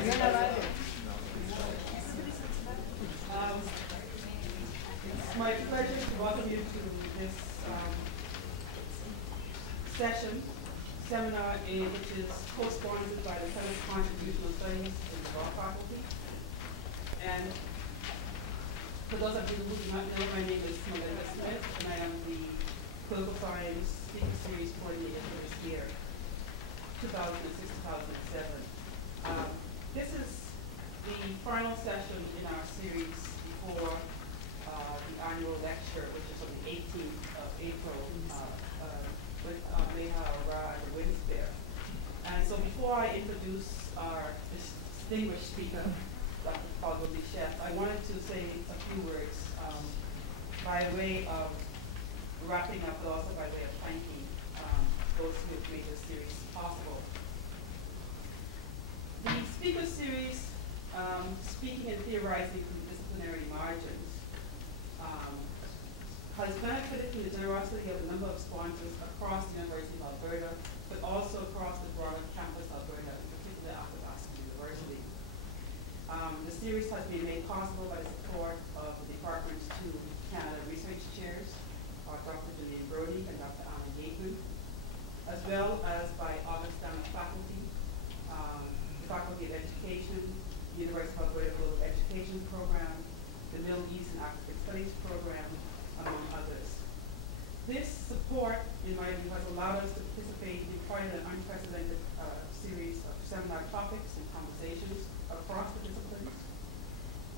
It's my pleasure to welcome you to this seminar, which is co-sponsored by the Center for Contributional Studies in the Law Faculty. And for those of you who do not know, my name is Sheth, and I am the Political Science Speaker Series Coordinator for this year, 2006-2007. This is the final session in our series before the annual lecture, which is on the 18th of April with Leha Ra and the Winds Fair. And so before I introduce our distinguished speaker, Dr. Falguni Sheth, I wanted to say a few words by way of wrapping up, but also by way of thanking those who have made this series possible. The speaker series, Speaking and Theorizing from Disciplinary Margins, has benefited from the generosity of a number of sponsors across the University of Alberta, but also across the broader campus Alberta, in particular Athabasca University. The series has been made possible by the support of the Department's two Canada Research Chairs, Dr. Janine Brody and Dr. Anna Yateman, as well as by Augustana faculty, the Faculty of Education, the University of Alberta Global Education Program, the Middle East and African Studies Program, among others. This support, in my view, has allowed us to participate in quite an unprecedented series of seminar topics and conversations across the disciplines.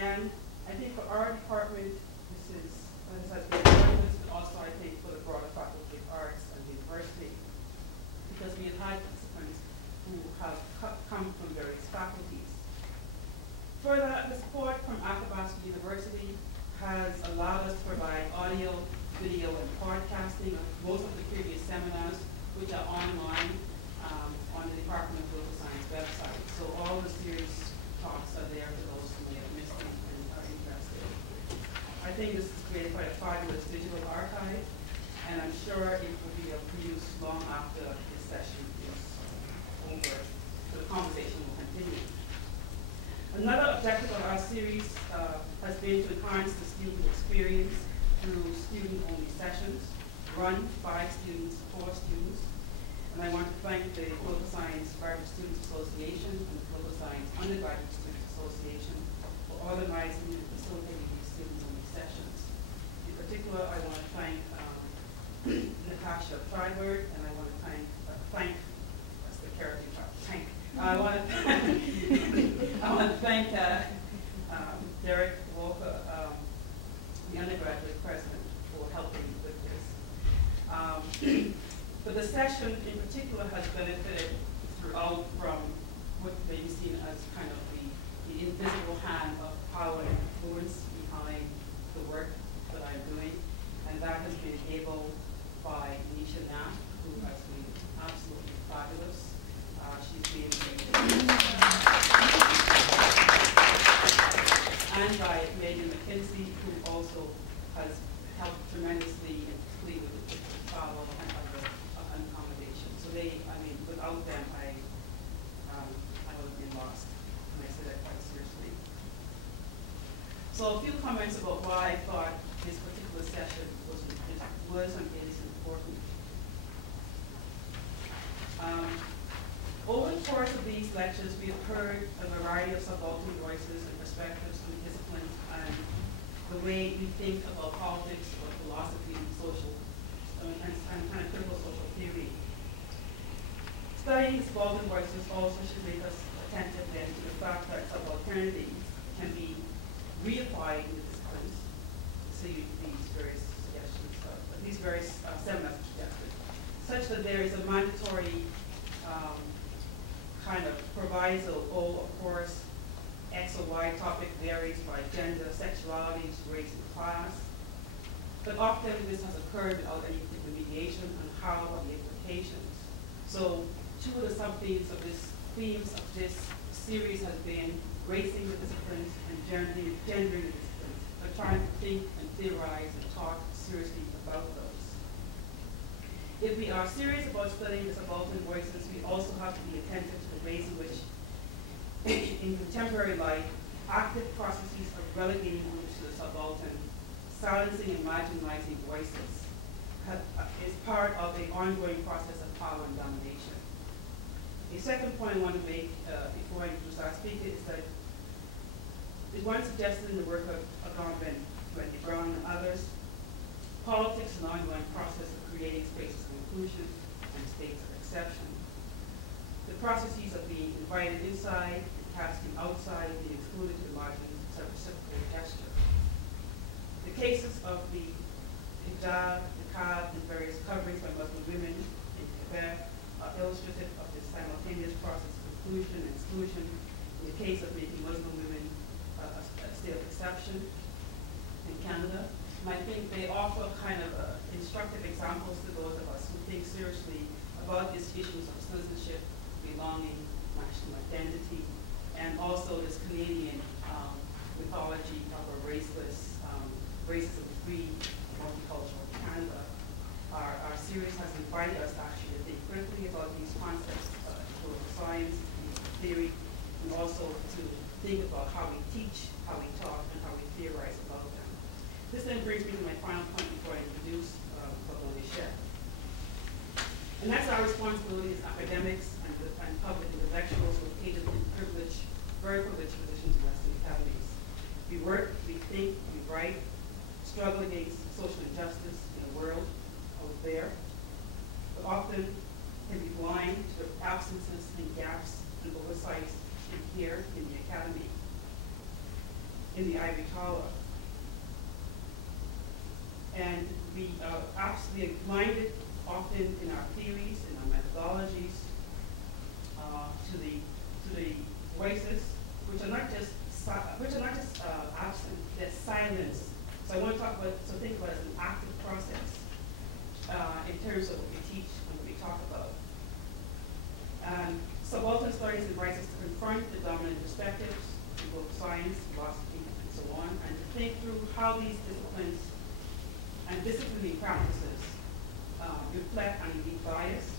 And I think for our department, this has been tremendous, but also I think for the broader Faculty of Arts and the university, because we have had participants who have come from various faculties. Further, the support from Athabasca University has allowed us to provide audio, video, and podcasting of most of the previous seminars, which are online on the Department of Political Science website. So all the series talks are there for those who may have missed them and are interested. I think this has created quite a fabulous digital archive, and I'm sure it will be of use long after this session is over, so the conversation will continue. Another objective of our series has been to enhance the student experience through student-only sessions, run by students for students. And I want to thank the Political Science Graduate Students Association and the Political Science Undergraduate Students Association for organizing and facilitating these student-only sessions. In particular, I want to thank Natasha Freiberg, and I want to thank, that's the character part, thank. I want to thank Derek Walker, the undergraduate president, for helping with this. But the session in particular has benefited throughout from what may be seen as kind of the invisible hand of power and influence behind the work that I'm doing. And that has been enabled by Nisha Nath, who has been absolutely fabulous. She's been and by Megan McKinsey, who also has helped tremendously, and particularly with the travel and other accommodations. So without them, I would have been lost, and I say that quite seriously. So a few comments about why I thought this particular session was and is important. Over the course of these lectures, we have heard a variety of subaltern voices and perspectives from disciplines and the way we think about politics or philosophy and and kind of critical social theory. Studying subaltern voices also should make us attentive then to the fact that subalternity can be reapplied in the disciplines. See these various suggestions, these various seminars suggested, such that there is a mandatory kind of proviso. Of course, X or Y topic varies by gender, sexuality, race, and class. But often this has occurred without any particular mediation on how or the implications. So two of the sub-themes of this series has been gracing the disciplines and gendering the disciplines, but trying to think and theorize and talk seriously about those. If we are serious about studying the subaltern voices, we also have to be attentive to the ways in which in contemporary life, active processes of relegating groups to the subaltern, silencing and marginalizing voices, is part of the ongoing process of power and domination. A second point I want to make before I introduce our speaker is that is one suggested in the work of Algonquin, Wendy Brown, and others. Politics is an ongoing process of creating spaces of inclusion and states of exception. The processes of being invited inside and casting outside, being excluded to the margins, is a reciprocal gesture. The cases of the hijab, niqab, and various coverings by Muslim women in Quebec are illustrative of this simultaneous process of inclusion and exclusion. In the case of making Muslim women a state of exception in Canada, and I think they offer kind of instructive examples to those of us who think seriously about these issues of citizenship, belonging, national identity, and also this Canadian mythology of a raceless, racism-free, multicultural Canada. Our series has invited us actually to think critically about these concepts, political science, theory, and also to think about how we teach, how we talk, and how we theorize about them. This then brings me to my final point before I introduce Falguni Sheth. And that's our responsibility as academics and public intellectuals located in privileged, very privileged positions in Western academies. We work, we think, we write, struggle against social injustice in the world out there, but often can be blind to the absences and gaps and oversights here in the academy, in the ivory tower. And we are absolutely blinded often in our theories, in our methodologies, to the voices, which are not just absent, they're silenced. So I want to talk about, so think about it as an active process in terms of what we teach and what we talk about. Subaltern studies invites us to confront the dominant perspectives in both science, philosophy, and so on, and to think through how these disciplines and disciplining practices reflect and indeed bias.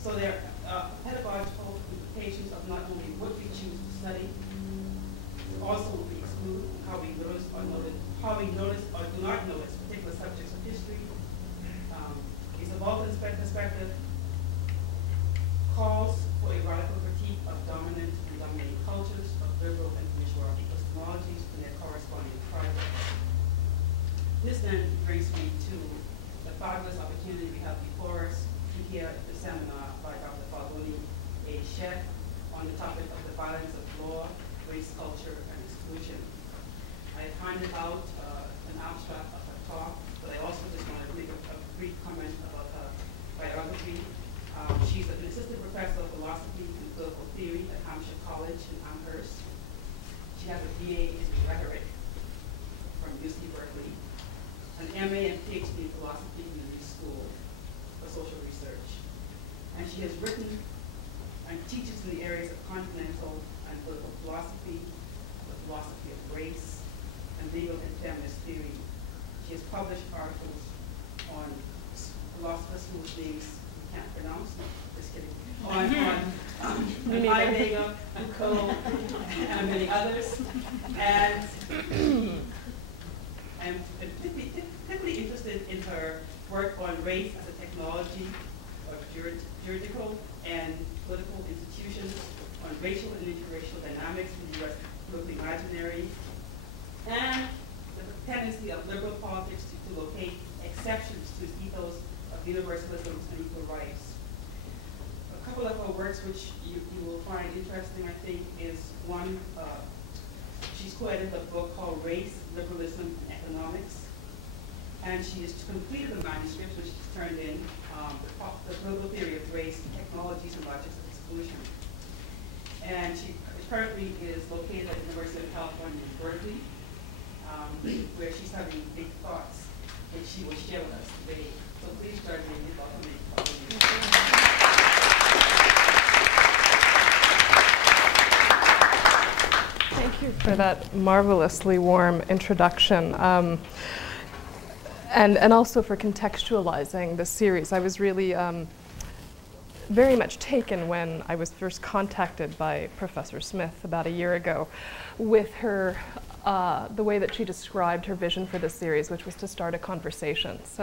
So there are pedagogical implications of not only what we choose to study, but also what we exclude, how we notice or do not notice particular subjects of history. A subaltern perspective calls for a radical critique of dominant and dominating cultures, of liberal and bourgeois epistemologies and their corresponding projects. This then brings me to the fabulous opportunity we have before us to hear the seminar by Dr. Falguni Sheth on the topic of the violence of law, race, culture, and exclusion. I handed out an abstract of her talk, but I also just want to make a brief comment about her biography. She's an assistant professor of philosophy and political theory at Hampshire College in Amherst. She has a BA in rhetoric from UC Berkeley, an MA and PhD in philosophy from the New School for Social Research. And she has written and teaches in the areas of continental and political philosophy, the philosophy of race, and legal and feminist theory. She has published articles on philosophers whose names we can't pronounce, no, just kidding, on Heidegger, Foucault, and many others. And I'm particularly interested in her work on race as a technology of juridical and political institutions, on racial and interracial dynamics in the U.S. political imaginary, and the tendency of liberal politics to locate exceptions to its ethos of universalism and equal rights. A couple of her works which you will find interesting, I think, is one, she's co-edited a book called Race, Liberalism, and Economics. And she has completed a manuscript which she's turned in, the political theory of race, technologies, and logics of exclusion. And she currently is located at the University of California in Berkeley, where she's having big thoughts, which she will share with us today. So please join me in welcoming Falguni. Thank you for that marvelously warm introduction. And also for contextualizing the series. I was really very much taken when I was first contacted by Professor Smith about a year ago with her, the way that she described her vision for this series, which was to start a conversation. So